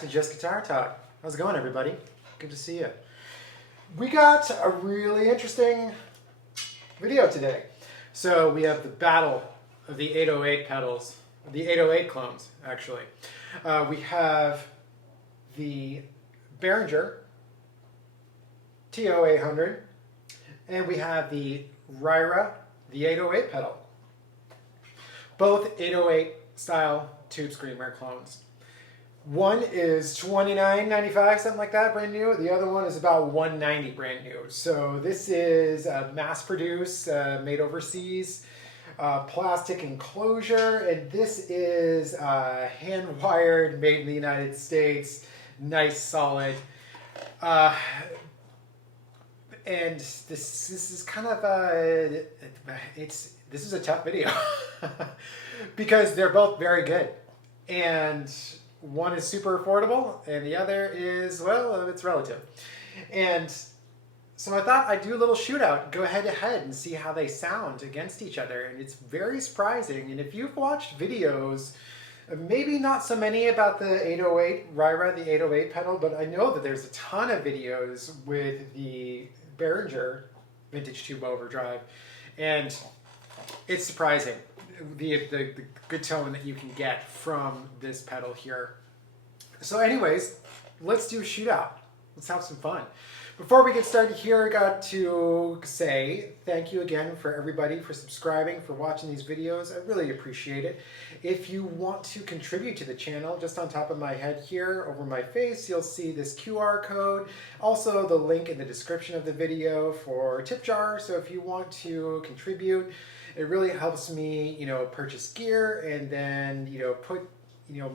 to Just Guitar Talk. How's it going, everybody? Good to see you. We got a really interesting video today. So we have the battle of the 808 pedals, the 808 clones, actually. We have the Behringer TO800, and we have the Ryra, the 808 pedal. Both 808 style tube screamer clones. One is $29.95, something like that, brand new. The other one is about $190, brand new. So this is mass-produced, made overseas, plastic enclosure, and this is hand-wired, made in the United States, nice, solid. And this is kind of this is a tough video because they're both very good, and one is super affordable and the other is, well, it's relative. And so I thought I'd do a little shootout, go head to head and see how they sound against each other, and it's very surprising. And if you've watched videos, maybe not so many about the 808 Ryra, the 808 pedal, but I know that there's a ton of videos with the Behringer vintage tube overdrive, and it's surprising the good tone that you can get from this pedal here. So anyways, let's do a shootout. Let's have some fun. Before we get started here, I got to say thank you again for everybody for subscribing, for watching these videos. I really appreciate it. If you want to contribute to the channel, just on top of my head here over my face, you'll see this QR code. Also the link in the description of the video for a tip jar. So if you want to contribute, it really helps me, purchase gear and then, put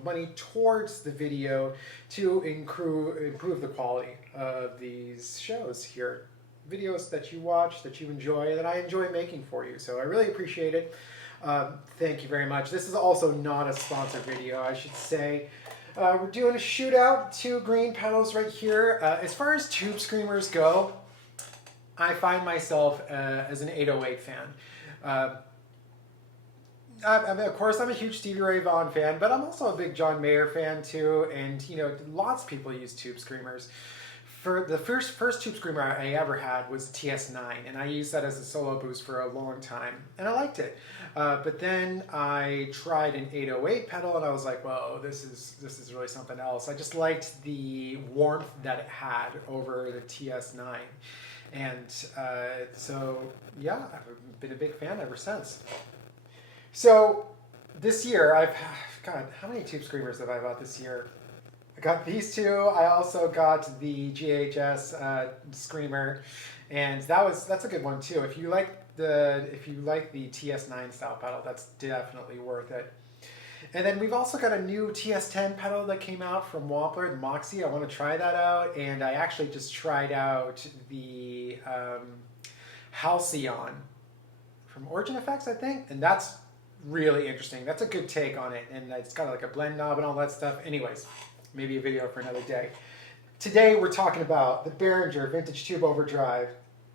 money towards the video to improve the quality of these shows here. Videos that you watch, that you enjoy, that I enjoy making for you. So I really appreciate it. Thank you very much. This is also not a sponsored video, I should say. We're doing a shootout, two green pedals right here. As far as tube screamers go, I find myself as an 808 fan. Of course, I'm a huge Stevie Ray Vaughan fan, but I'm also a big John Mayer fan too, and lots of people use tube screamers. For the first tube screamer I ever had was a TS9, and I used that as a solo boost for a long time, and I liked it. But then I tried an 808 pedal, and I was like, whoa, this is really something else. I just liked the warmth that it had over the TS9. And so, yeah, I've been a big fan ever since. So this year, God, how many tube screamers have I bought this year? I got these two. I also got the GHS screamer, and that's a good one too. If you like the TS9 style pedal, that's definitely worth it. And then we've also got a new TS10 pedal that came out from Wampler, the Moxie. I want to try that out, and I actually just tried out the Halcyon from Origin Effects, I think, and that's really interesting. That's a good take on it, and it's got like a blend knob and all that stuff. Anyways, maybe a video for another day. Today we're talking about the Behringer Vintage Tube Overdrive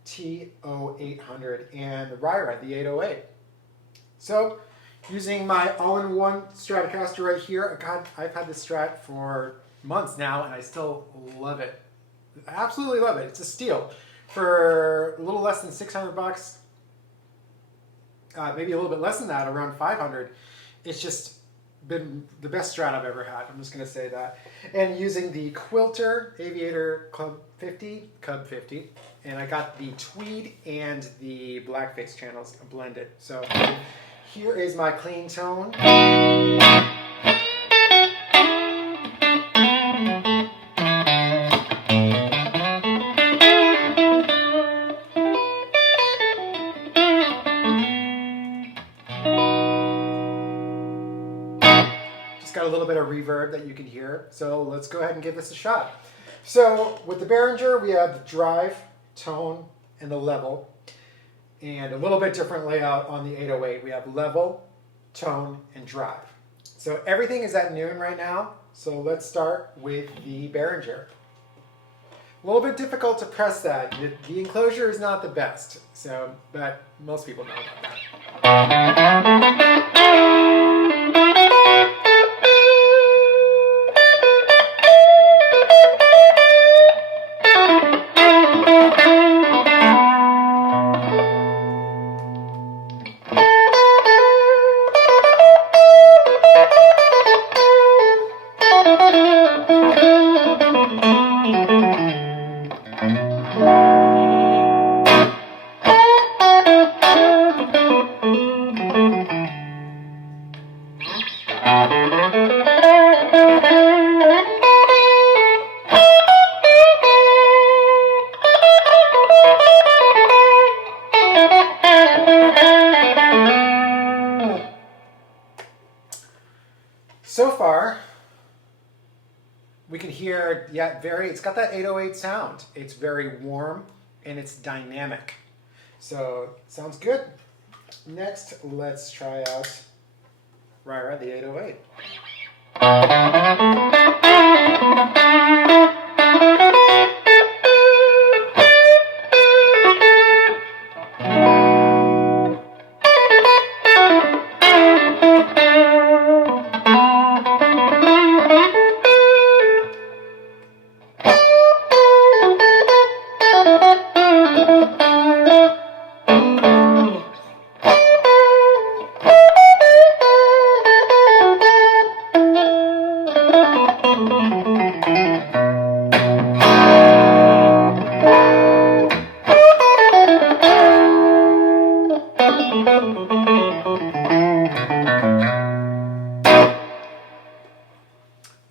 TO800 and the Ryra, the 808. So, using my all-in-one Stratocaster right here, I've had this Strat for months now, and I still love it. I absolutely love it. It's a steal. For a little less than 600 bucks, maybe a little bit less than that, around 500. It's just been the best Strat I've ever had. I'm just going to say that. And using the Quilter Aviator Cub 50, and I got the Tweed and the Blackface channels blended. So here is my clean tone. Got a little bit of reverb that you can hear, so let's go ahead and give this a shot. So with the Behringer, we have the drive, tone, and the level, and a little bit different layout on the 808. We have level, tone, and drive. So everything is at noon right now, so let's start with the Behringer. A little bit difficult to press that. The enclosure is not the best, so but most people know about that. hear, yeah, it's got that 808 sound. It's very warm and it's dynamic. So sounds good. Next, let's try out Ryra, the 808.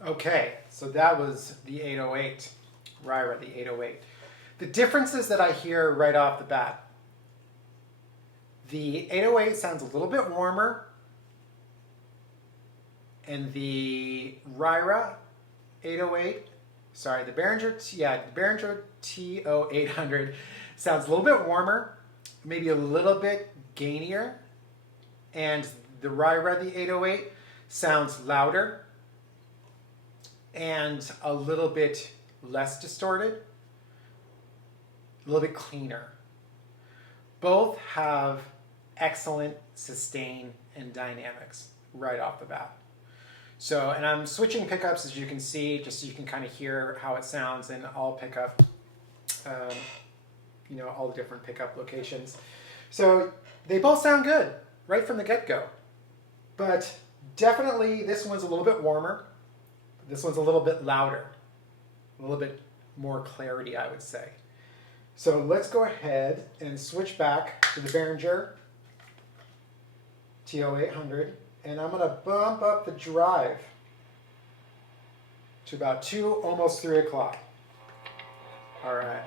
Okay, so that was the 808, Ryra, the 808. The differences that I hear right off the bat. The 808 sounds a little bit warmer, and the Ryra 808, sorry, the Behringer TO800 sounds a little bit warmer, maybe a little bit gainier, and the Ryra, the 808, sounds louder and a little bit less distorted, a little bit cleaner. Both have excellent sustain and dynamics right off the bat. So, and I'm switching pickups, as you can see, just so you can kind of hear how it sounds, and I'll pick up, all the different pickup locations. So they both sound good right from the get-go, but definitely this one's a little bit warmer. This one's a little bit louder, a little bit more clarity, I would say. So let's go ahead and switch back to the Behringer TO800, and I'm going to bump up the drive to about 2, almost 3 o'clock. All right.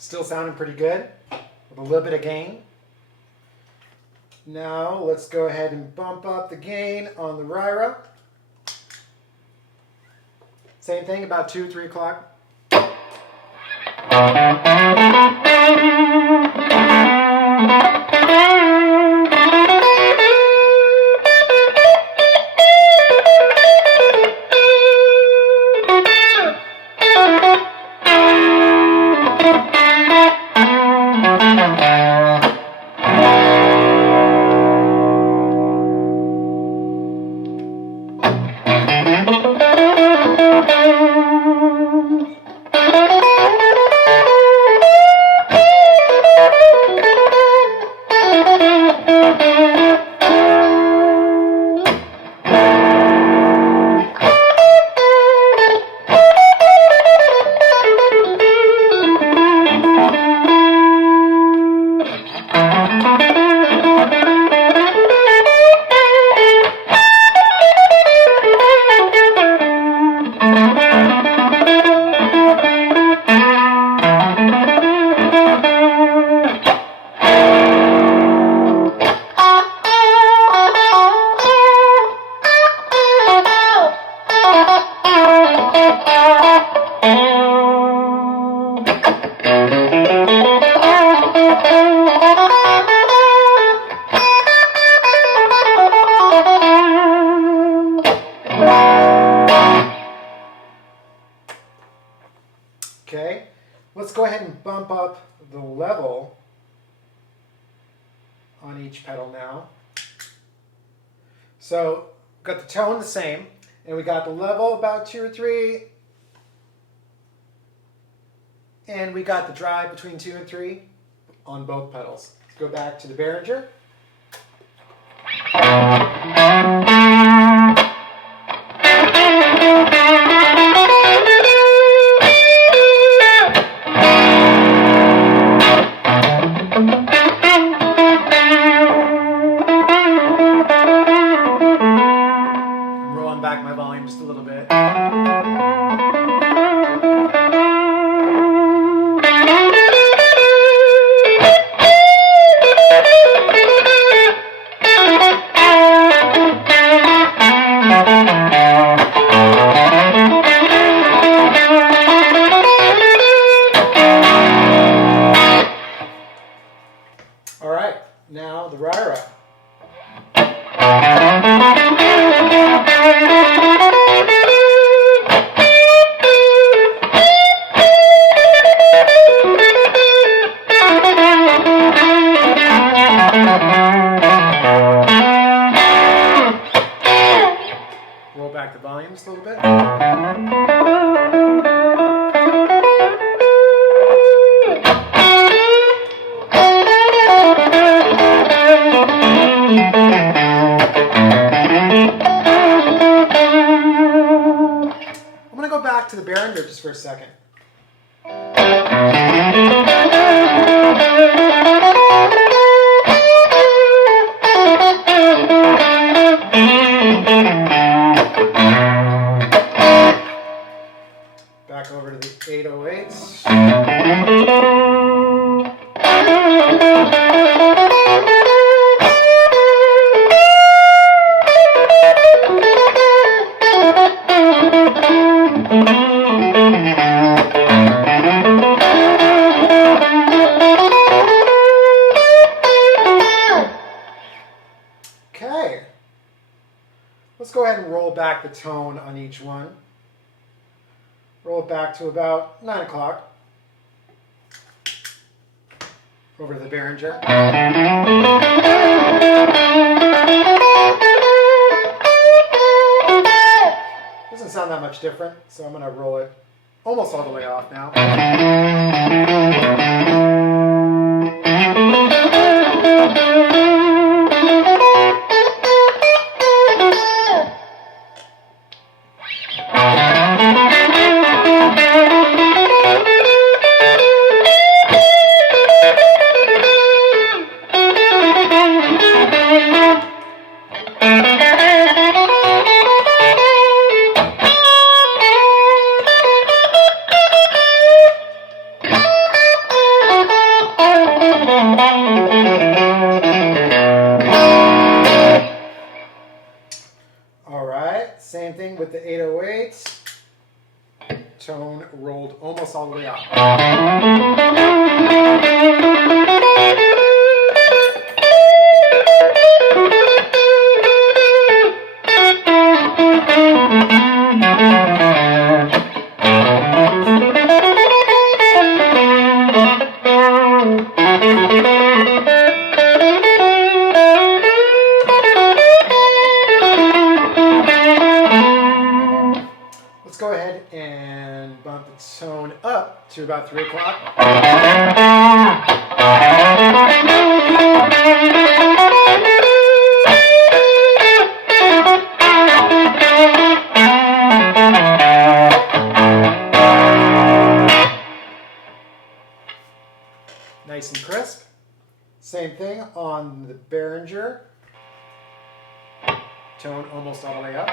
Still sounding pretty good, with a little bit of gain. Now let's go ahead and bump up the gain on the Ryra. Same thing, about 2, 3 o'clock. go ahead and bump up the level on each pedal now. So got the tone the same, and we got the level about 2 or 3, and we got the drive between 2 and 3 on both pedals. Let's go back to the Behringer. I'm rolling back my volume just a little bit. All right, now the Ryra. Roll back the volume just a little bit. I'm going to go back to the Behringer just for a second. Back over to the 808's. Okay, let's go ahead and roll back the tone on each one. Roll it back to about 9 o'clock. Over to the Behringer. Doesn't sound that much different, so I'm going to roll it almost all the way off now. All right, same thing with the 808's. Tone rolled almost all the way up. Let's go ahead and bump the tone up to about 3 o'clock. Nice and crisp. Same thing on the Behringer. Tone almost all the way up.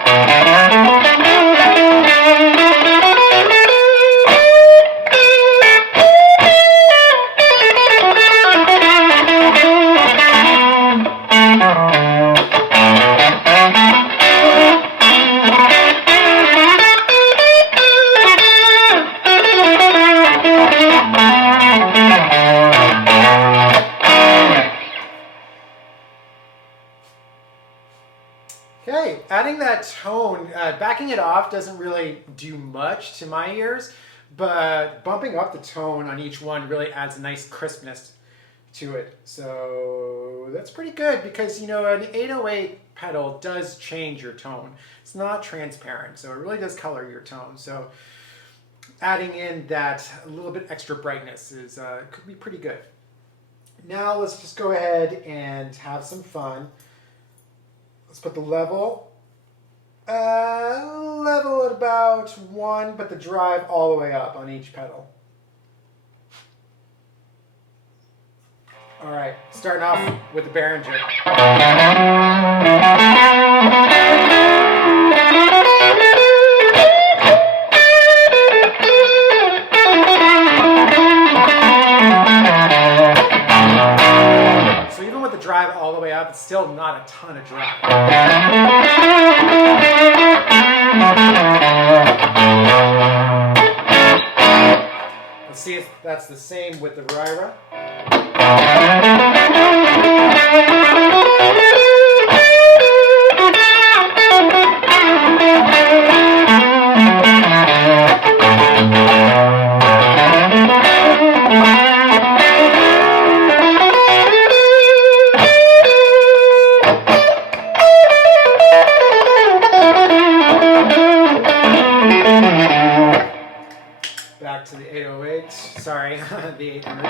Okay, adding that tone, backing it off doesn't really do much to my ears, but bumping up the tone on each one really adds a nice crispness to it. So that's pretty good because, you know, an 808 pedal does change your tone. It's not transparent, so it really does color your tone. So adding in that a little bit extra brightness is could be pretty good. Now let's just go ahead and have some fun. Let's put the level at about 1, but the drive all the way up on each pedal. All right, starting off with the Behringer. So even with the drive all the way up, it's still not a ton of drive. Let's see if that's the same with the Ryra. Back to the 808, sorry, the 800.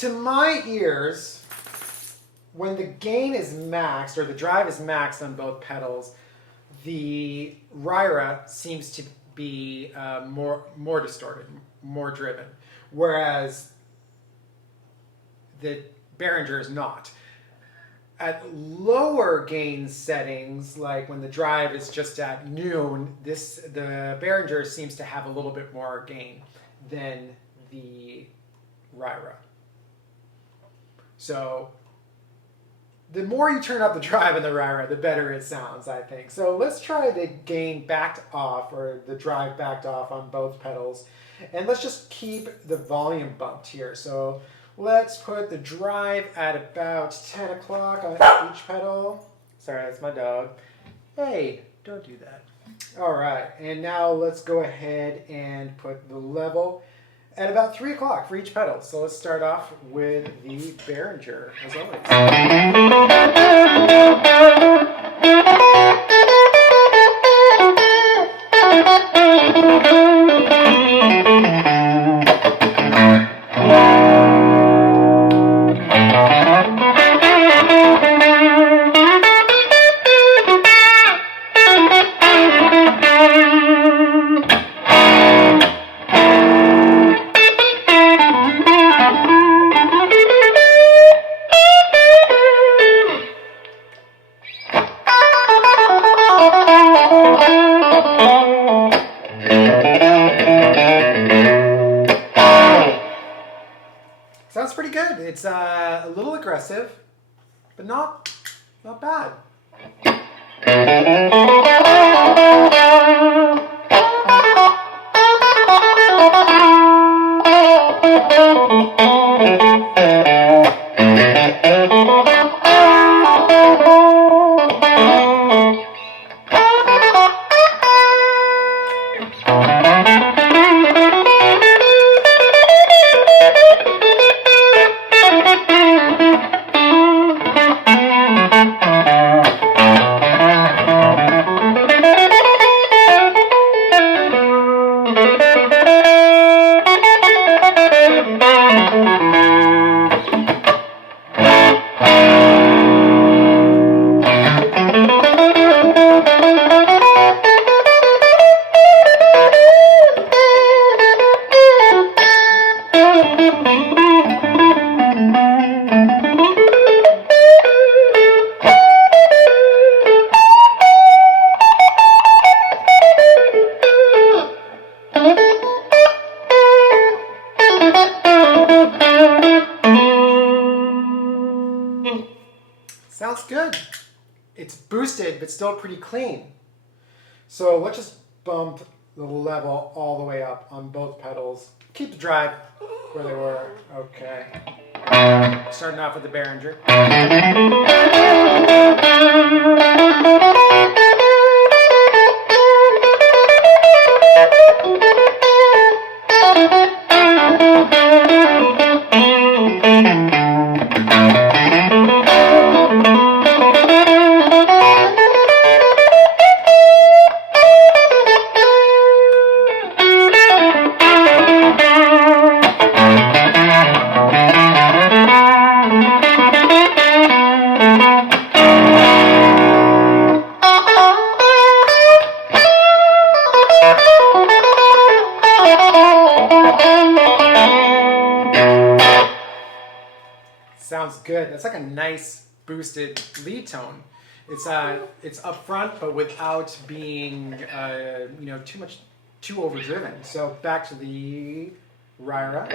To my ears, when the gain is maxed, or the drive is maxed on both pedals, the Ryra seems to be more distorted, more driven, whereas the Behringer is not. At lower gain settings, like when the drive is just at noon, the Behringer seems to have a little bit more gain than the Ryra. So the more you turn up the drive in the Ryra, the better it sounds, I think. So let's try the gain backed off, or the drive backed off on both pedals. And let's just keep the volume bumped here. So let's put the drive at about 10 o'clock on each pedal. Sorry, that's my dog. Hey, don't do that. All right, and now let's go ahead and put the level at about 3 o'clock for each pedal. So let's start off with the Behringer, as always. Sounds pretty good. It's a little aggressive, but not bad. Sounds good. It's boosted, but still pretty clean. So let's just bump the level all the way up on both pedals. Keep the drive where they were. Okay. Starting off with the Behringer. Sounds good. That's like a nice boosted lead tone. It's up front, but without being too overdriven. So back to the Ryra.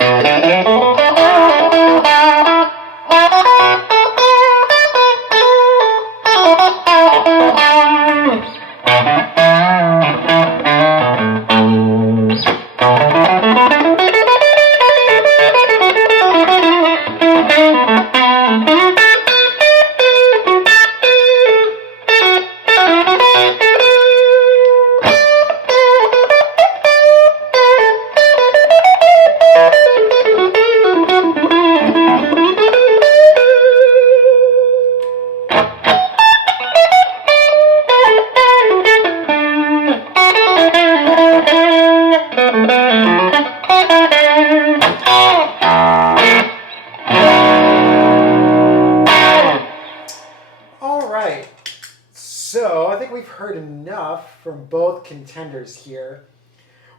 So I think we've heard enough from both contenders here.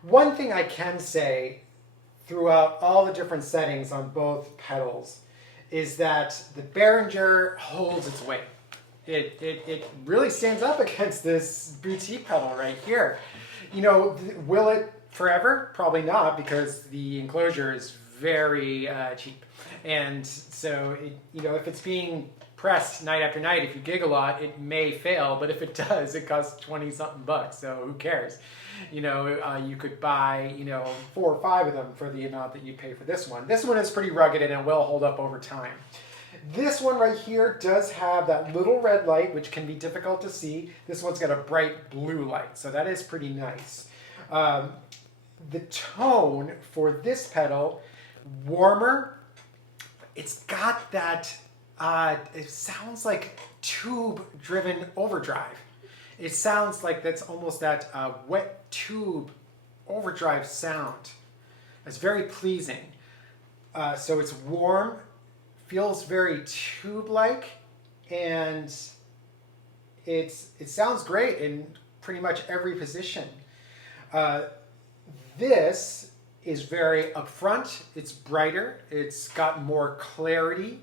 One thing I can say throughout all the different settings on both pedals is that the Behringer holds its weight. It really stands up against this boutique pedal right here. You know, will it forever? Probably not, because the enclosure is very cheap. And so, if it's being pressed night after night, if you gig a lot, it may fail, but if it does, it costs 20-something bucks, so who cares? You could buy, 4 or 5 of them for the amount that you pay for this one. This one is pretty rugged and it will hold up over time. This one right here does have that little red light, which can be difficult to see. This one's got a bright blue light, so that is pretty nice. The tone for this pedal, warmer. It's got that, it sounds like tube-driven overdrive. It sounds like that's almost that wet tube overdrive sound. It's very pleasing. So it's warm, feels very tube-like, and it sounds great in pretty much every position. This is very upfront, it's brighter, it's got more clarity.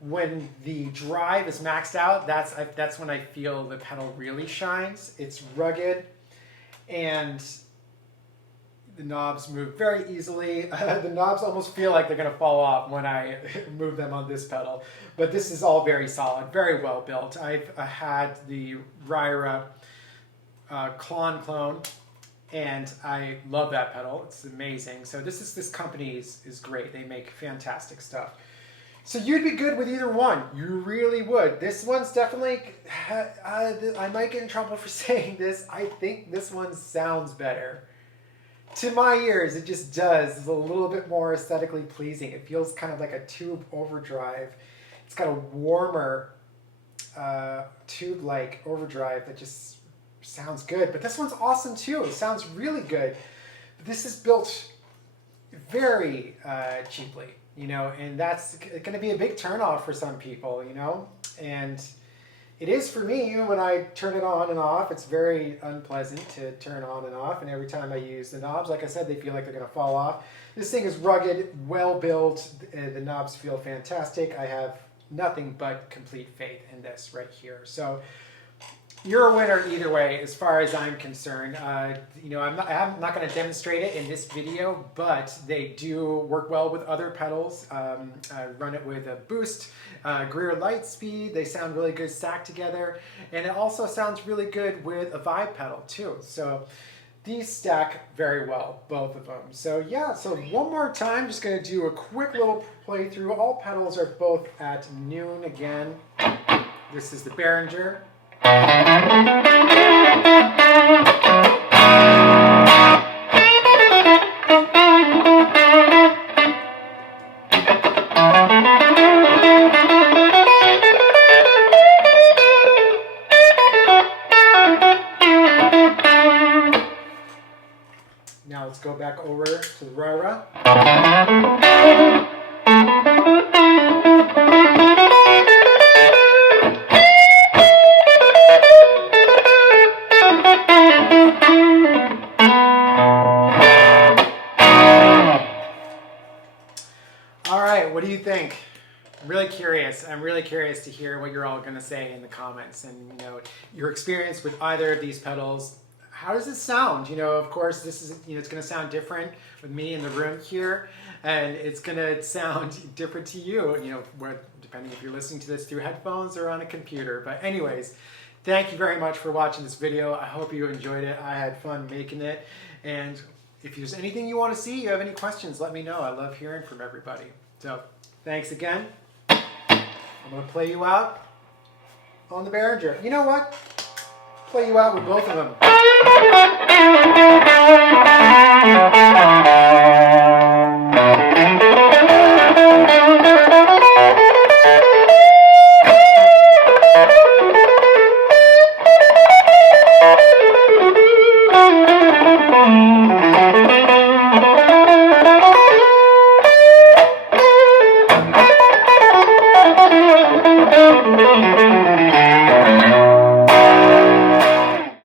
When the drive is maxed out, that's when I feel the pedal really shines. It's rugged, and the knobs move very easily. The knobs almost feel like they're going to fall off when I move them on this pedal. But this is all very solid, very well built. I've had the Ryra clone, and I love that pedal. It's amazing. So this company is great. They make fantastic stuff. So you'd be good with either one. You really would. This one's definitely, I might get in trouble for saying this. I think this one sounds better. To my ears, it just does. It's a little bit more aesthetically pleasing. It feels kind of like a tube overdrive. It's got a warmer tube-like overdrive that just sounds good. But this one's awesome too. It sounds really good. This is built very cheaply. And that's going to be a big turnoff for some people, and it is for me. When I turn it on and off, it's very unpleasant to turn on and off, and every time I use the knobs, like I said, they feel like they're going to fall off. This thing is rugged, well built, the knobs feel fantastic. I have nothing but complete faith in this right here. So you're a winner either way, as far as I'm concerned. I'm not going to demonstrate it in this video, but they do work well with other pedals. I run it with a boost, Greer light speed. They sound really good stacked together, and it also sounds really good with a vibe pedal too. So these stack very well, both of them. So yeah, so one more time, just gonna do a quick little playthrough. All pedals are both at noon again. This is the Behringer. Now let's go back over to the Ryra. All right, what do you think? I'm really curious. I'm really curious to hear what you're all going to say in the comments, and your experience with either of these pedals. How does it sound? Of course, this is it's going to sound different with me in the room here, and it's going to sound different to you. Depending if you're listening to this through headphones or on a computer. But anyways, thank you very much for watching this video. I hope you enjoyed it. I had fun making it, and if there's anything you want to see, you have any questions, let me know. I love hearing from everybody. So thanks again. I'm going to play you out on the Behringer. You know what? Play you out with both of them.